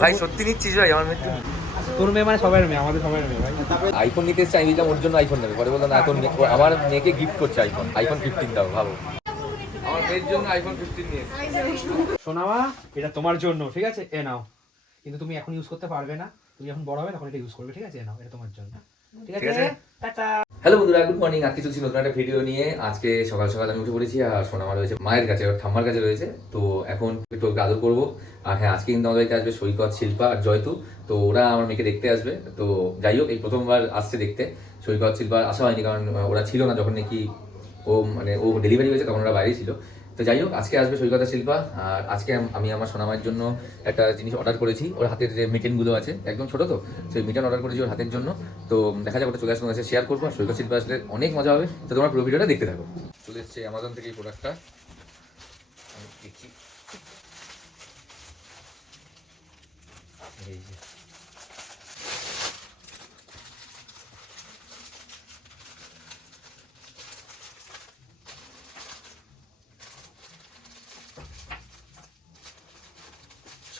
ভাই সত্যি নিচ্ছিস ভাই আমার মেয়ে? তোর মেয়ে মানে সবাই মেয়ে, আমাদের সবাই মেয়ে ভাই। আইফোন নিতে এসছে, আমি বললাম ওর জন্য আইফোন নেবে, পরে বললাম না এখন আমার মেয়েকে গিফট করছে আইফোন 15 দাও। ভাবো আমার মেয়ের জন্য আইফোন 15 নিয়ে সোনামা, এটা তোমার জন্য, ঠিক আছে? এ নাও। কিন্তু তুমি এখন ইউজ করতে পারবে না, তুমি যখন বড় হবে তখন এটা ইউজ করবে, ঠিক আছে? এ নাও, এটা তোমার জন্য, ঠিক আছে? টাটা। হ্যালো বন্ধুরা, গুড মর্নিং। আজকে চলছি নতুন একটা ভিডিও নিয়ে। আজকে সকাল সকাল আমি উঠে পড়েছি, আর সোনামা রয়েছে মায়ের কাছে, ওর ঠাম্মার কাছে রয়েছে। তো এখন একটু ওকে আদর করবো। আর হ্যাঁ, আজকে কিন্তু আমাদের বাড়িতে আসবে সৈকত, শিল্পা আর জয়তু। তো ওরা আমার মেয়েকে দেখতে আসবে। তো যাই হোক, এই প্রথমবার আসছে দেখতে। সৈকত, শিল্পা আসা হয়নি, কারণ ওরা ছিল না যখন নাকি ও ডেলিভারি হয়েছে, তখন ওরা বাইরে ছিল। তো যাই হোক, আজকে আসবে সৈকত আর শিল্পা। আর আজকে আমি আমার সোনামার জন্য একটা জিনিস অর্ডার করেছি। ওর হাতের যে মিটেনগুলো আছে, একদম ছোটো, তো সেই মিটেন অর্ডার করেছি ওর হাতের জন্য। তো দেখা যাক, ওটা চলে আসলে কাছে শেয়ার করবো। আর সৈকত, শিল্পা আসলে অনেক মজা হবে। তো তোমরা পুরো ভিডিওটা দেখতে থাকো। চলে এসছে অ্যামাজন থেকে এই প্রোডাক্টটা। আমি দেখি, এই যে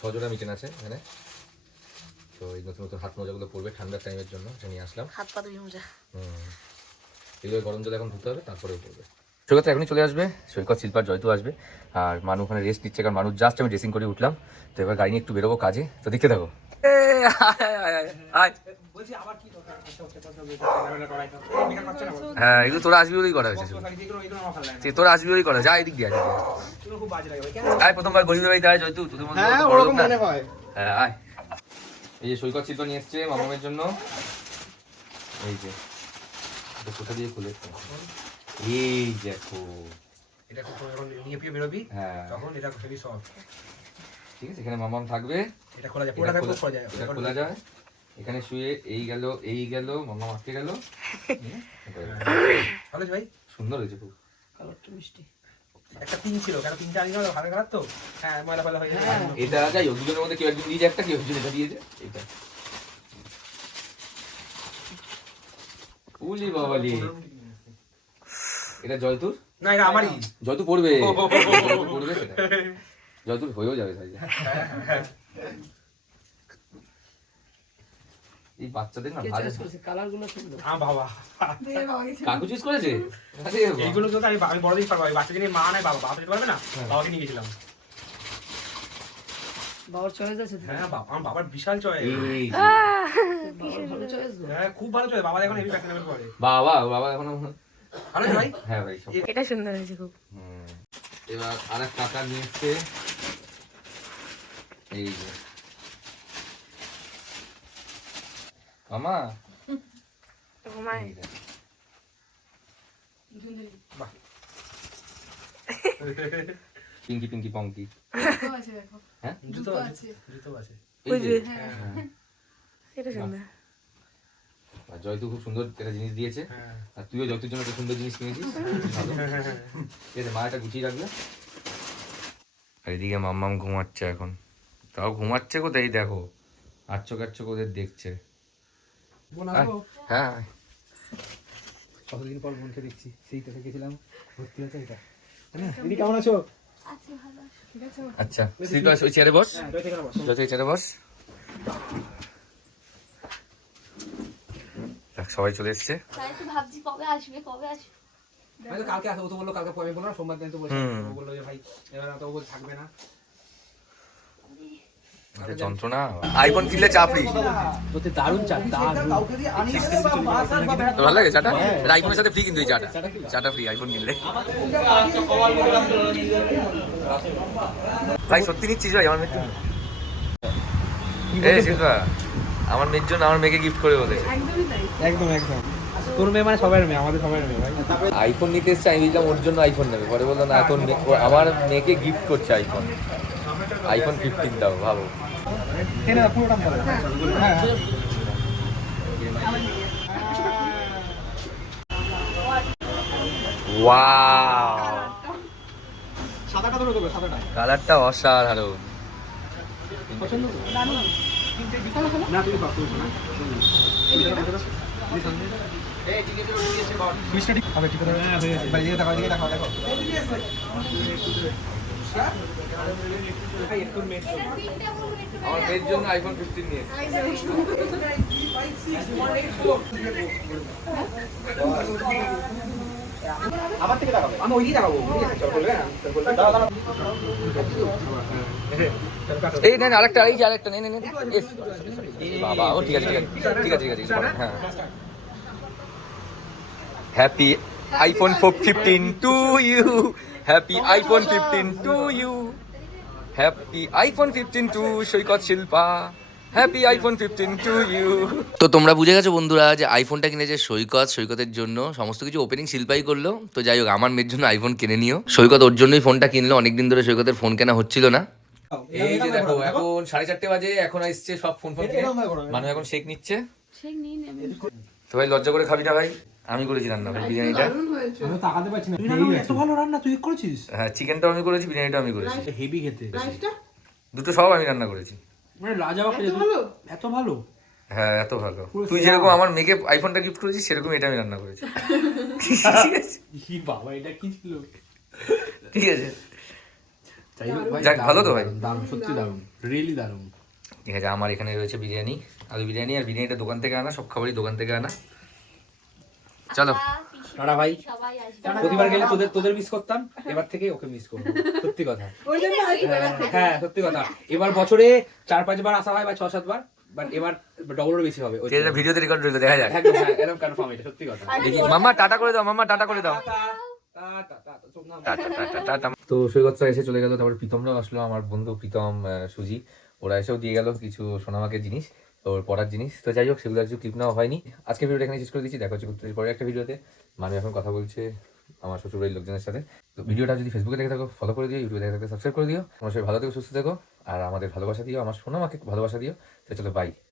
ছজোড়া মিটেন আছে এখানে। তো এই নতুন নতুন হাত মোজাগুলো পরবে ঠান্ডার টাইমের জন্য, এটা নিয়ে আসলাম। হাত পা ধুই মোজা। এগুলো গরম জলে এখন ধুতে হবে, তারপরেও পরবে। সৈকত এখনই চলে আসবে, সৈকত, শিল্পার, জয়তু আসবে। আর মানু ওখানে রেস্ট নিচ্ছে, কারণ মানুষ জাস্ট আমি ড্রেসিং করে উঠলাম। তো এবার গাড়ি নিয়ে একটু বেরোবো কাজে, তো দেখতে থাকো। হ্যাঁ, এগুলো তোরা আসবি বলেই করা হয়েছে। তোরা আসবি বলেই করা, যা এদিক দিয়ে আসবি। আয়, প্রথমবার গরিবের বাড়িতে আয় জয়তু, তোদের মধ্যে হ্যাঁ আয়। এই যে সৈকত, শিল্পা নিয়ে এসছে মামামের জন্য। এই যে এটা কোথা দিয়ে খুলে, এই দেখো, এটা যখন নিয়ে পিয়ে বেরোবি, হ্যাঁ তখন এটা খুবই সফট, ঠিক আছে? এখানে মামাম থাকবে, এটা খোলা যায়, পুরোটা খোলা যায়, এটা খোলা যায়। এখানে শুয়ে এই গেল মামা আটকে গেল। ভালো ভাই, সুন্দর হয়েছে খুব, কালারটা মিষ্টি। একটা পিন ছিল, কেন পিনটা আনি না, ভালো কালার তো। হ্যাঁ, ময়লা ফয়লা হয়ে যায়। এটা যাই হোক, দুজনের মধ্যে কেউ একজন দিয়ে একটা, কেউ একজন এটা দিয়েছে। এটা উলি বাবালি, এটা জয়তুর না, এটা আমারই। জয়তু পড়বে, পড়বে সেটা জয়তুর হয়েও যাবে সাইজে। এই বাচ্চাদের না ভালো কালারগুলো সুন্দর। হ্যাঁ বাবা, কাকু চুজ করেছে। আরে বাহ। এইগুলো তো আমি বড় দিন পারবো, বাচ্চাকে নিয়ে মা নাই, বাবা যেতে পারবে না, বাবাকে নিয়ে গেছিলাম। বাবার চয়েস আছে। হ্যাঁ বাবা, আমার বাবার বিশাল চয়েস। এই ভালো চয়েস। হ্যাঁ, খুব ভালো চয়েস। বাবা এখন হেভি ফ্যাশনেবল করে। বাবা এখনো ভালো ভাই। হ্যাঁ ভাই, এটা সুন্দর হয়েছে খুব। এবার আরেক কাকা নিয়ে এসছে, এই যে মামা পিঙ্কি পিঙ্কি পঙ্কি। হ্যাঁ, জুতো আছে, জুতো আছে। এই যে এটা সুন্দর। আর জয়তু খুব সুন্দর একটা জিনিস দিয়েছে। হ্যাঁ, আর তুইও জয়তুর জন্য একটা সুন্দর জিনিস কিনেছিস। ভালো। ঠিক আছে, মা এটা গুছিয়ে রাখবে। আর এদিকে মাম্মাম ঘুমাচ্ছে এখন। তাও ঘুমাচ্ছে কোথায়, এই দেখো আচ্চক আচ্চক ওদের দেখছে। হ্যাঁ, কতদিন পর বোনকে দেখছি, সেই তো দেখেছিলাম ভর্তি হতে। এটা দিদি কেমন আছো? আচ্ছা শিল্পা ওই চেয়ারে বস, যত চেয়ারে বস। সবাই চলে এসছে। ভাবছি কবে আসবে। কালকে আসবো তো বললো, কালকে পরে বললো না, সোমবার দিন তো বলছে। ও বললো যে ভাই এবার তো ও থাকবে না। যন্ত্রণা। আইফোন কিনলে চা ফ্রি। দারুণ চা, ভালো লাগে চাটা? আইফোনের সাথে ফ্রি, কিন্তু এই চাটা ফ্রি আইফোন কিনলে। ভাই সত্যি নিচ্ছিস ভাই আমার মেয়ের জন্য? এই শিল্পা আমার মেয়ের জন্য আমার মেয়েকে গিফট করে বলেছে। একদম তোর মেয়ে মানে সবাই মেয়ে, আমাদের সবাই মেয়ে ভাই। আইফোন নিতে এসছে, আমি বললাম ওর জন্য আইফোন নেবে, পরে বললাম না এখন আমার মেয়েকে গিফট করছে আইফোন 15 দাও। ভাবো পুরোটা ওয়াও, সাদাটা ধরে দেবো, সাদাটা কালারটা অসাধারণ। পছন্দ না, তুমি বাপু না সুইচটা ঠিক হবে, ঠিক আছে? হ্যাঁ, হয়ে গেছে। বাইরে দেখো, দেখো। তোর মেয়ের জন্য। আমার মেয়ের জন্য আইফোন 15 নিয়ে আমার থেকে তাকাবো, আমি ওইদিকে তাকাবো, ঠিক আছে? চল, বলবে না? চল, বলবে। দাঁড়া, দাঁড়া। এই নেন আরেকটা, এই যে আরেকটা নেন নেন বাবা ও ঠিক আছে ঠিক আছে ঠিক আছে ঠিক আছে হ্যাঁ happy iPhone 15 to you happy iPhone 15 to you happy iPhone 15 to Saikat Shilpa happy iPhone 15 to you. তো তোমরা বুঝে গেছো বন্ধুরা যে আইফোনটা কিনেছে সৈকতের জন্য, সমস্ত কিছু ওপেনিং শিল্পাই করলো। তো যাই হোক, আমার মেয়ের জন্য আইফোন কিনে নিও। সৈকত ওর জন্যই ফোনটা কিনলো, অনেকদিন ধরে সৈকতের ফোন কেনা হচ্ছিল না। এই যে দেখো এখন 4:30 বাজে, এখন আসছে সব ফোন কিনে, মানুষ এখন শেক নিচ্ছে। তো ভাই লজ্জা করে খাবি না ভাই, আমি করেছি রান্না ভাই বিরিয়ানিটা। আমি তাকাতে পারছি না। এত ভালো রান্না তুই করেছিস? হ্যাঁ চিকেনটা আমি করেছি, বিরিয়ানিটা আমি করেছি, হেভি খেতে। দুটো সব আমি রান্না করেছি। মানে লাজবাব খেতে এত ভালো। হ্যাঁ এত ভালো, তুই যেরকম আমার মেয়েকে আইফোনটা গিফট করেছিস সেরকম এটা আমি রান্না করেছি। ঠিক আছে ই বাবা, এটা কি ছিল? ঠিক আছে যাই হোক ভাই, যাক, ভালো তো ভাই? দারুণ, সত্যি দারুণ, রিয়েলি দারুণ। ঠিক আছে, আমার এখানে রয়েছে বিরিয়ানি, আলু বিরিয়ানি, আর বিরিয়ানিটা দোকান থেকে আনা, সব খাবারই দোকান থেকে আনা। চলো টাটা ভাই। প্রতিবার গেলে তোদের মিস করতাম, এবার থেকে ওকে মিস করবো, সত্যি কথা। হ্যাঁ সত্যি কথা, এবার বছরে 4-5 বার আসা হয় বা 6-7 বার, বাট এবার ডবলের বেশি হবে। এটা ভিডিওতে রেকর্ড রইলো, দেখা যাক। একদম, হ্যাঁ, একদম কনফার্ম, এটা সত্যি কথা। দেখি মাম্মা টাটা করে দাও, মাম্মা টাটা করে দাও। তো সৈকতরা এসে চলে গেল, তারপর প্রীতমরাও আসলো, আমার বন্ধু প্রীতম, সুজি, ওরা এসেও দিয়ে গেল কিছু সোনামাকে জিনিস, ওর পড়ার জিনিস। তো যাই হোক, সেগুলো কিছু ক্লিপ নেওয়া হয়নি। আজকে ভিডিওটা এখানে শেষ করে দিচ্ছি, দেখা হচ্ছে পরে একটা ভিডিওতে। মানুষ এখন কথা বলছে আমার শ্বশুরবাড়ির লোকজনের সাথে। তো ভিডিওটা যদি ফেসবুকে দেখে থাকো ফলো করে দিও, ইউটিউবে দেখে থাকলে সাবস্ক্রাইব করে দিও। আমার সবাই ভালো থেকো, সুস্থ থেকো, আর আমাদের ভালোবাসা দিও, আমার সোনামাকে ভালোবাসা দিও। তো চলো বাই।